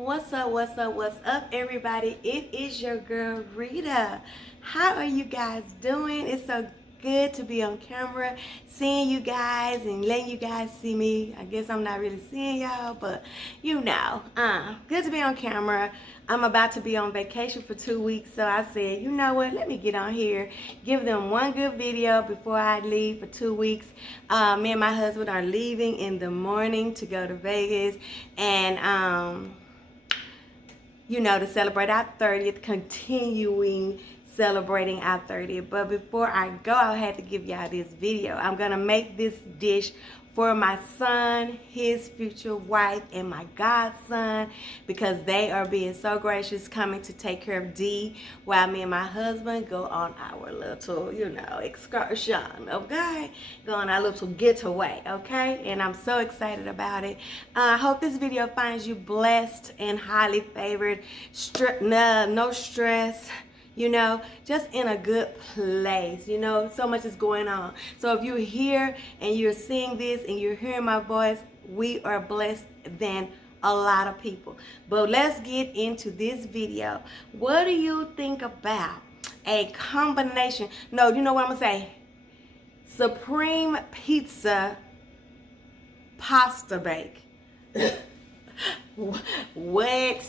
What's up, everybody? It is your girl, Rita. How are you guys doing? It's so good to be on camera, seeing you guys and letting you guys see me. I guess I'm not really seeing y'all, but you know, good to be on camera. I'm about to be on vacation for 2 weeks, so I said, you know what, let me get on here, give them one good video before I leave for 2 weeks. Me and my husband are leaving in the morning to go to Vegas, and you know, to celebrate our 30th, continuing celebrating our 30th. But before I go, I had to give y'all this video. I'm gonna make this dish for my son, his future wife, and my godson, because they are being so gracious coming to take care of D while me and my husband go on our little, you know, excursion, okay? Go on our little getaway, okay? And I'm so excited about it. I hope this video finds you blessed and highly favored, no stress, you know, just in a good place. You know, so much is going on. So if you're here and you're seeing this and you're hearing my voice, we are blessed than a lot of people. But let's get into this video. What do you think about a combination? No, you know what I'm gonna say? Supreme pizza pasta bake. What?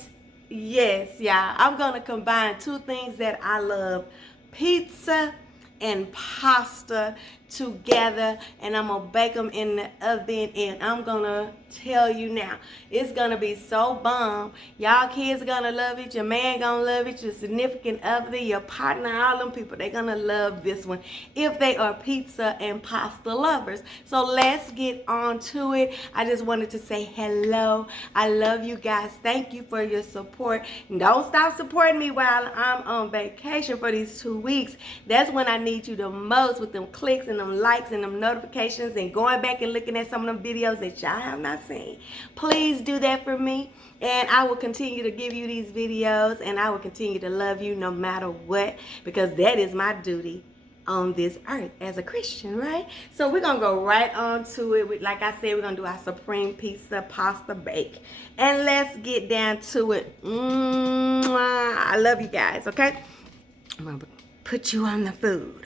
Yes, y'all. I'm going to combine two things that I love. Pizza and pasta together, and I'm gonna bake them in the oven, and I'm gonna tell you now, it's gonna be so bomb. Y'all kids are gonna love it, your man gonna love it, your significant other, your partner, all them people, they're gonna love this one if they are pizza and pasta lovers. So let's get on to it. I just wanted to say hello. I love you guys. Thank you for your support. Don't stop supporting me while I'm on vacation for these 2 weeks. That's when I need you the most, with them clicks and them likes and them notifications and going back and looking at some of them videos that y'all have not seen. Please do that for me, and I will continue to give you these videos, and I will continue to love you no matter what, because that is my duty on this earth as a Christian, right? So we're gonna go right on to it. Like I said, we're gonna do our supreme pizza pasta bake, and let's get down to it. I love you guys. Okay, I'm gonna put you on the food.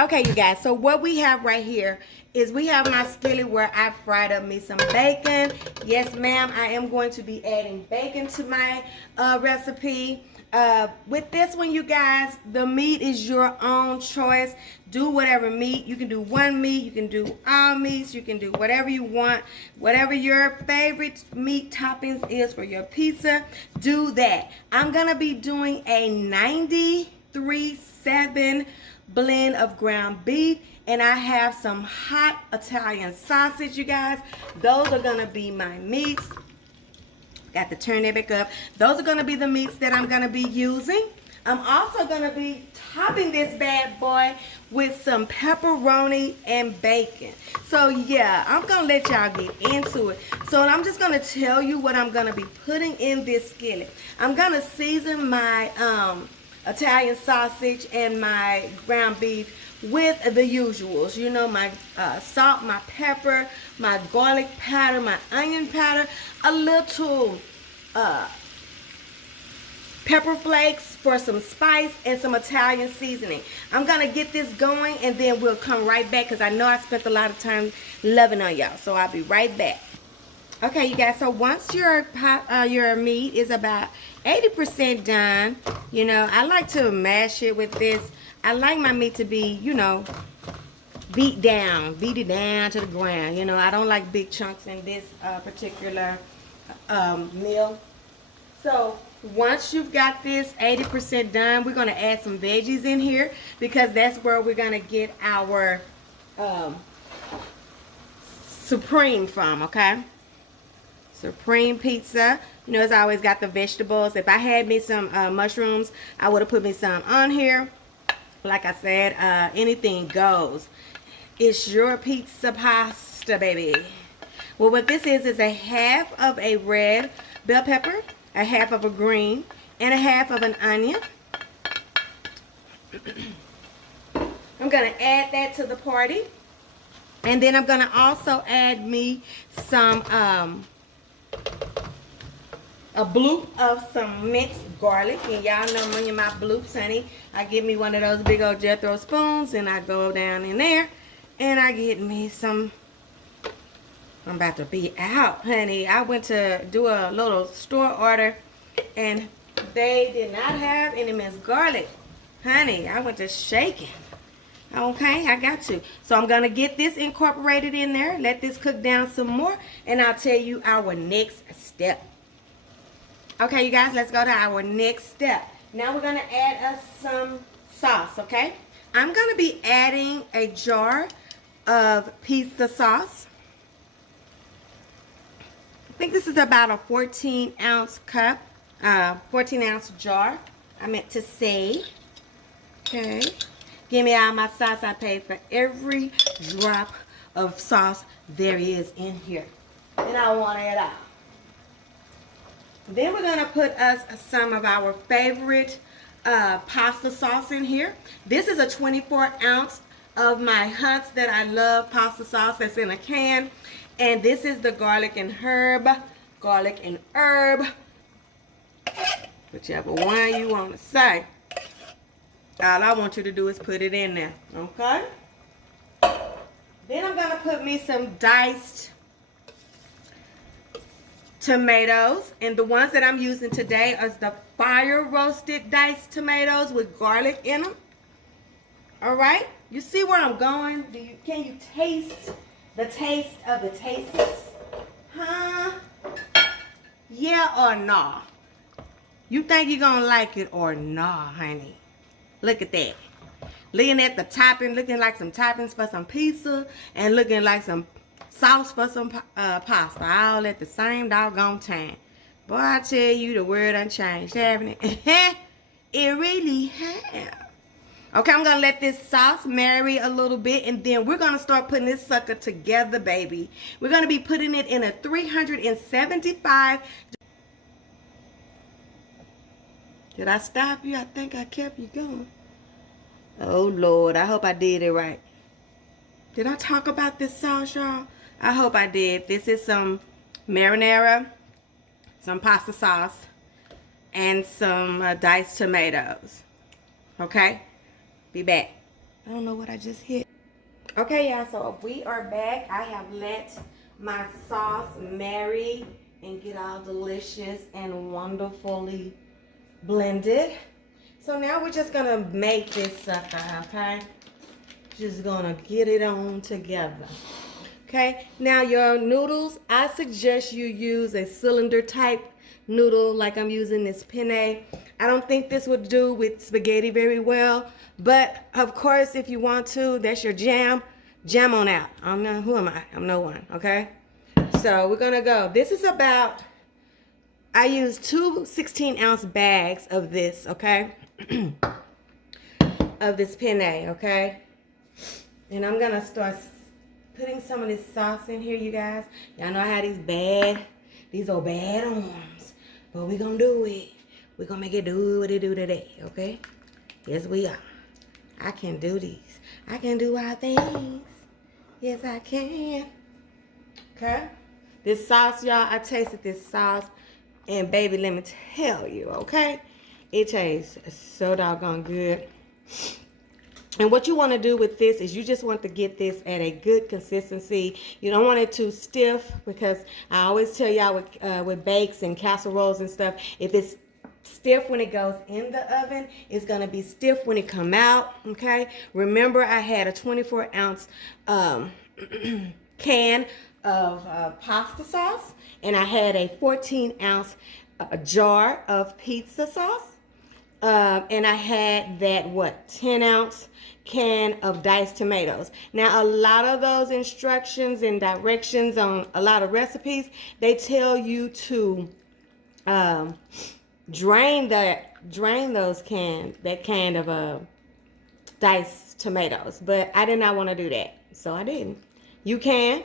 Okay, you guys, so what we have right here is we have my skillet where I fried up me some bacon. Yes, ma'am, I am going to be adding bacon to my recipe. With this one, you guys, the meat is your own choice. Do whatever meat. You can do one meat, you can do all meats, you can do whatever you want. Whatever your favorite meat toppings is for your pizza, do that. I'm going to be doing a 93-7 blend of ground beef, and I have some hot Italian sausage, you guys. Those are gonna be my meats. Got to turn that back up. Those are gonna be the meats that I'm gonna be using. I'm also gonna be topping this bad boy with some pepperoni and bacon. So yeah, I'm gonna let y'all get into it. So I'm just gonna tell you what I'm gonna be putting in this skillet. I'm gonna season my Italian sausage and my ground beef with the usuals. You know, my salt, my pepper, my garlic powder, my onion powder, a little pepper flakes for some spice, and some Italian seasoning. I'm gonna get this going, and then we'll come right back, because I know I spent a lot of time loving on y'all. So I'll be right back. Okay, you guys, so once your meat is about 80% done, you know, I like to mash it with this. I like my meat to be, you know, beat it down to the ground. You know, I don't like big chunks in this particular meal. So once you've got this 80% done, we're going to add some veggies in here, because that's where we're going to get our supreme from, okay? Supreme pizza, you know, it's always got the vegetables. If I had me some mushrooms, I would have put me some on here. Like I said, anything goes. It's your pizza pasta, baby. Well, what this is a half of a red bell pepper, a half of a green, and a half of an onion. I'm going to add that to the party. And then I'm going to also add me some a bloop of some minced garlic. And y'all know me and my bloops, honey. I get me one of those big old Jethro spoons and I go down in there and I get me some. I'm about to be out, honey. I went to do a little store order and they did not have any minced garlic. Honey, I went to shaking. Okay, I got to. So I'm going to get this incorporated in there. Let this cook down some more. And I'll tell you our next step. Okay, you guys, let's go to our next step. Now we're going to add us some sauce, okay? I'm going to be adding a jar of pizza sauce. I think this is about a 14-ounce cup, 14-ounce jar, I meant to say. Okay. Give me all my sauce. I paid for every drop of sauce there is in here. And I want it all. Then we're going to put us some of our favorite pasta sauce in here. This is a 24-ounce of my Hunt's that I love pasta sauce that's in a can. And this is the garlic and herb, whichever one you want to say. All I want you to do is put it in there, okay? Then I'm going to put me some diced tomatoes. And the ones that I'm using today are the fire roasted diced tomatoes with garlic in them. All right? You see where I'm going? Can you taste the taste of the tastes? Huh? Yeah or nah? You think you're going to like it or nah, honey? Look at that. Looking at the topping, looking like some toppings for some pizza and looking like some sauce for some pasta. All at the same doggone time. Boy, I tell you, the word done changed, haven't it? It really has. Okay, I'm going to let this sauce marry a little bit, and then we're going to start putting this sucker together, baby. We're going to be putting it in a 375. Did I stop you? I think I kept you going. Oh, Lord. I hope I did it right. Did I talk about this sauce, y'all? I hope I did. This is some marinara, some pasta sauce, and some diced tomatoes. Okay? Be back. I don't know what I just hit. Okay, y'all. So we are back. I have let my sauce marry and get all delicious and wonderfully blended. So now we're just gonna make this sucker, okay? Just gonna get it on together. Okay, now your noodles, I suggest you use a cylinder type noodle like I'm using this penne. I don't think this would do with spaghetti very well, but of course if you want to, that's your jam on out. I'm not, who am I? I'm no one, okay? So we're gonna go. This is about, I use 2 16-ounce bags of this, okay? Of this penne, okay? And I'm gonna start putting some of this sauce in here, you guys. Y'all know I have these old bad arms. But we're gonna do it. We're gonna make it do what it do today, okay? Yes, we are. I can do these. I can do all things. Yes, I can. Okay? This sauce, y'all, I tasted this sauce. And baby, let me tell you, okay? It tastes so doggone good. And what you want to do with this is you just want to get this at a good consistency. You don't want it too stiff, because I always tell y'all with bakes and casseroles and stuff, if it's stiff when it goes in the oven, it's going to be stiff when it come out, okay? Remember, I had a 24-ounce can of pasta sauce, and I had a 14-ounce jar of pizza sauce. And I had that, 10-ounce can of diced tomatoes. Now, a lot of those instructions and directions on a lot of recipes, they tell you to drain those that can of diced tomatoes. But I did not want to do that, so I didn't. You can.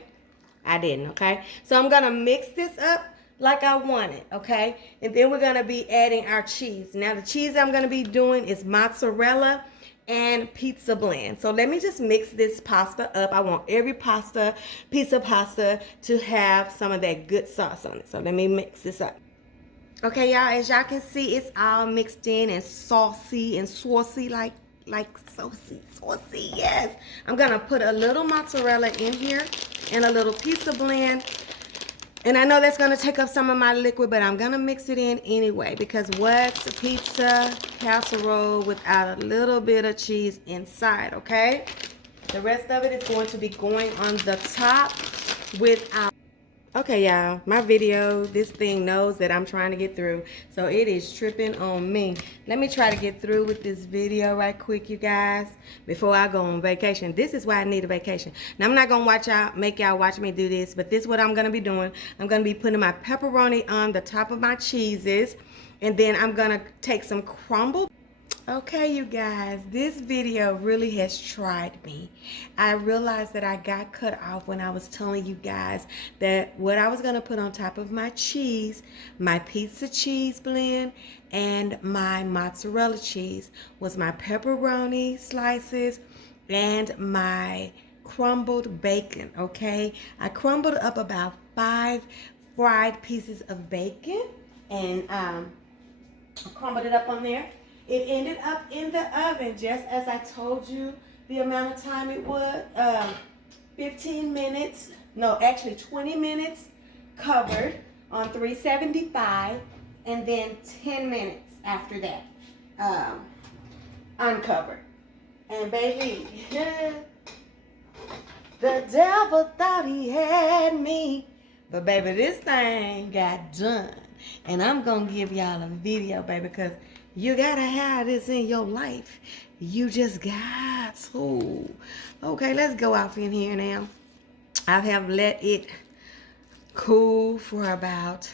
I didn't, okay? So I'm going to mix this up like I want it, okay? And then we're going to be adding our cheese. Now, the cheese I'm going to be doing is mozzarella and pizza blend. So let me just mix this pasta up. I want every piece of pasta to have some of that good sauce on it. So let me mix this up. Okay, y'all, as y'all can see, it's all mixed in and saucy, like saucy, yes. I'm gonna put a little mozzarella in here and a little pizza blend. And I know that's gonna take up some of my liquid, but I'm gonna mix it in anyway, because what's a pizza casserole without a little bit of cheese inside, okay? The rest of it is going to be going on the top without. Okay, y'all, my video, this thing knows that I'm trying to get through, so it is tripping on me. Let me try to get through with this video right quick, you guys, before I go on vacation. This is why I need a vacation. Now, I'm not going to make y'all watch me do this, but this is what I'm going to be doing. I'm going to be putting my pepperoni on the top of my cheeses, and then I'm going to take some crumbled. Okay, you guys, this video really has tried me. I realized that I got cut off when I was telling you guys that what I was going to put on top of my cheese, my pizza cheese blend, and my mozzarella cheese was my pepperoni slices and my crumbled bacon, okay? I crumbled up about 5 fried pieces of bacon and I crumbled it up on there. It ended up in the oven just as I told you the amount of time it would. 15 minutes, no, actually 20 minutes covered on 375, and then 10 minutes after that uncovered. And baby, the devil thought he had me, but baby, this thing got done. And I'm gonna give y'all a video, baby, because you gotta have this in your life. You just got to. Okay, let's go off in here now. I have let it cool for about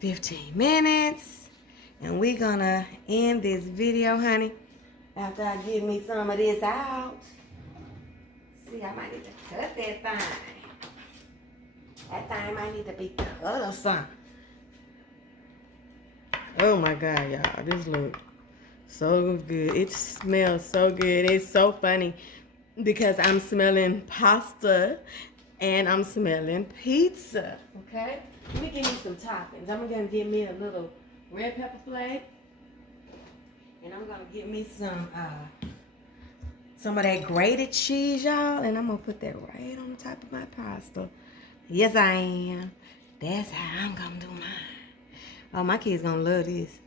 15 minutes. And we're gonna end this video, honey, after I get me some of this out. See, I might need to cut that thing. That thing might need to be cut or something. Oh my God, y'all, this look so good. It smells so good. It's so funny because I'm smelling pasta and I'm smelling pizza, okay? Let me give me some toppings. I'm gonna give me a little red pepper flake, and I'm gonna give me some of that grated cheese, y'all, and I'm gonna put that right on the top of my pasta. Yes, I am. That's how I'm gonna do mine. Oh, my kids gonna love this.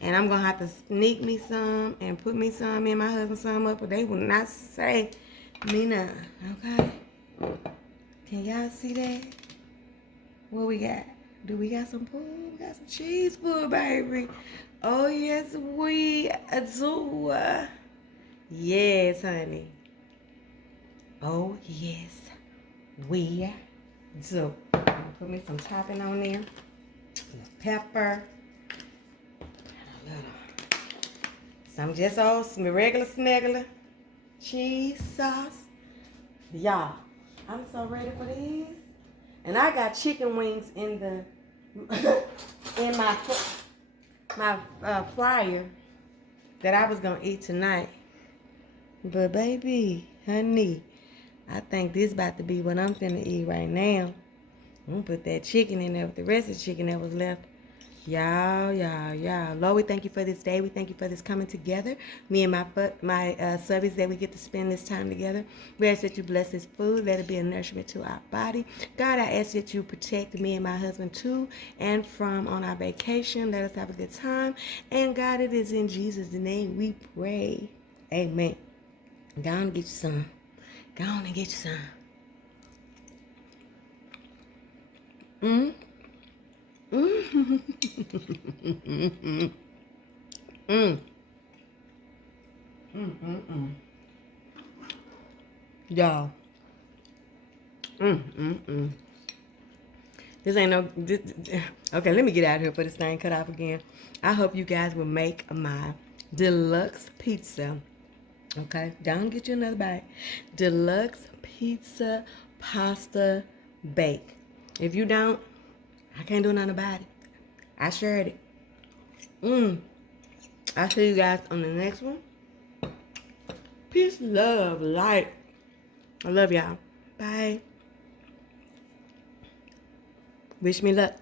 And I'm gonna have to sneak me some and put me some in my husband some up, but they will not say me none, okay? Can y'all see that? What we got? Do we got some food? We got some cheese food, baby. Oh, yes, we do. Yes, honey. Oh, yes, we do. I'm gonna put me some topping on there. Pepper, and a little, some just old regular smegular cheese sauce. Y'all, I'm so ready for these. And I got chicken wings in the in my fryer that I was gonna eat tonight. But baby, honey, I think this about to be what I'm finna eat right now. I'm gonna put that chicken in there with the rest of the chicken that was left. Y'all. Lord, we thank you for this day. We thank you for this coming together. Me and my subbies that we get to spend this time together. We ask that you bless this food. Let it be a nourishment to our body. God, I ask that you protect me and my husband to and from on our vacation. Let us have a good time. And God, it is in Jesus' name we pray. Amen. Go on and get you some. Go on and get you some. Y'all. This ain't no. Okay, let me get out of here for this thing cut off again. I hope you guys will make my deluxe pizza. Okay, don't get you another bite. Deluxe pizza pasta bake. If you don't, I can't do nothing about it. I shared it. I'll see you guys on the next one. Peace, love, light. I love y'all. Bye. Wish me luck.